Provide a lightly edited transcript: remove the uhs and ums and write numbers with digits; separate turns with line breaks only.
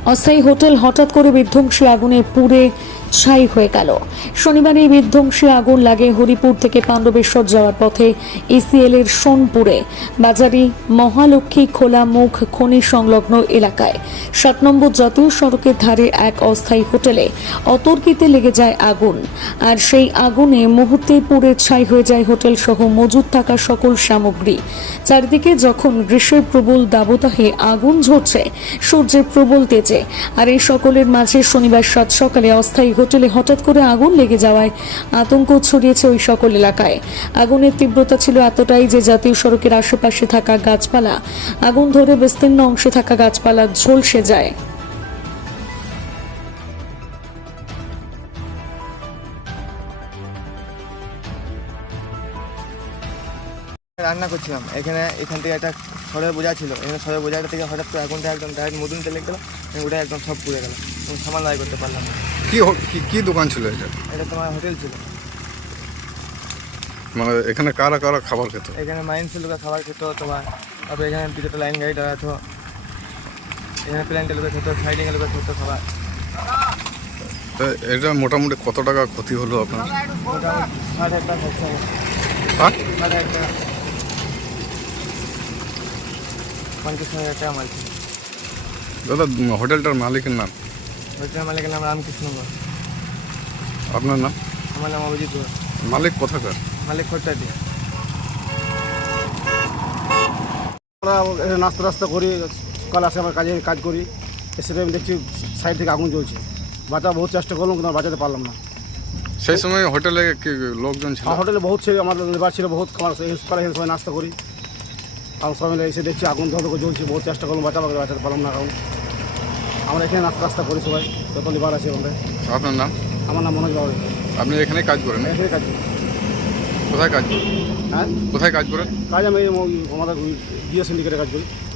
অস্থায়ী হোটেল হঠাৎ করে বিধ্বংসী আগুনে পুড়ে ছাই হয়ে গেল। শনিবার এই বিধ্বংসী আগুন লাগে হরিপুর থেকে পাণ্ডবেশ্বর যাওয়ার পথে ইসিএল এর সোনপুরে বাজারি মহালক্ষ্মী খোলা মুখ খনি সংলগ্ন এলাকায় 7 নম্বর জাতীয় সড়কের ধারে এক অস্থায়ী হোটেলে অতর্কিতে লেগে যায় আগুন। আর সেই আগুনে মুহূর্তে পুড়ে ছাই হয়ে যায় হোটেল সহ মজুদ থাকা সকল সামগ্রী। চারিদিকে যখন গ্রীষ্মের প্রবল দাবদাহে আগুন ঝরছে সূর্যের প্রবল তেজে, আর এই সকলের মাঝে শনিবার সাত সকালে অস্থায়ী হোটেলে হঠাৎ করে আগুন লেগে যাওয়ায় আতঙ্ক ছড়িয়েছে ওই সকল এলাকায়। আগুনের তীব্রতা ছিল এতটাই যে জাতীয় সড়কের আশেপাশে থাকা গাছপালা আগুন ধরে বিস্তীর্ণ অংশে থাকা গাছপালা ঝলসে যায়।
রান্না করছিলাম এখান থেকে একটা সরের বোঝা ছিল, এখানে সরের বোঝাটা থেকে হঠাৎ করে আগুনটা একদম ডাইরেক্ট মধুন তেলে গেল, ওটা একদম সব পুড়ে গেল, সামান দাঁড়িয়ে করতে পারলাম না।
কি দোকান ছিল এটা?
এটা তোমার হোটেল ছিল।
মানে এখানে কারা কারা খাবার খেত?
এখানে মাইন্সের লোকের খাবার খেত, তোমার তারপরে এখানে দুটো লাইন গাড়ি দাঁড়াতো, এখানে প্ল্যান্টের লোকের খেত, সাইডিংয়ের লোকের খেত খাবার।
এটা মোটামুটি কত টাকা ক্ষতি হলো আপনার?
মোটামুটি 60,000 টাকা খরচা হবে। 60,000 টাকা, 50,000 টাকা মাল ছিল।
দাদা, হোটেলটার মালিকের নাম?
হোটেলের মালিকের নাম রামকৃষ্ণ ঘোষ।
আপনার নাম?
আমার নাম অভিজিৎ ঘোষ।
মালিক কোথাকার?
মালিক খরচা দিয়ে।
আমরা নাস্তা করি, সকালে আসে আমার কাজ করি, এসে আমি দেখছি সাইড থেকে আগুন জ্বলছে। বাঁচা বহুত চেষ্টা করলাম কিন্তু বাঁচাতে পারলাম না।
সেই সময় হোটেলে কি লোকজন ছিল?
হোটেলে বহুত ছিল, আমার লেবার ছিল বহুত, আমার সকালে সবাই নাস্তা করি, আর সবাই মিলে এসে দেখছি আগুন ধরে জ্বলছে। বহুত চেষ্টা করলাম বাঁচাতে পারলাম না, কারণ আমরা এখানে নাস্তা করি সবাই, যত লেবার আছে আমরা।
আপনার নাম?
আমার নাম মনোজ বাবু।
আপনি এখানে কাজ করেন?
এখানে কাজ করি।
কোথায় কাজ করেন?
হ্যাঁ,
কোথায় কাজ করেন?
কাজ আমি আমাদের বিএস সিন্ডিকেটে কাজ করি।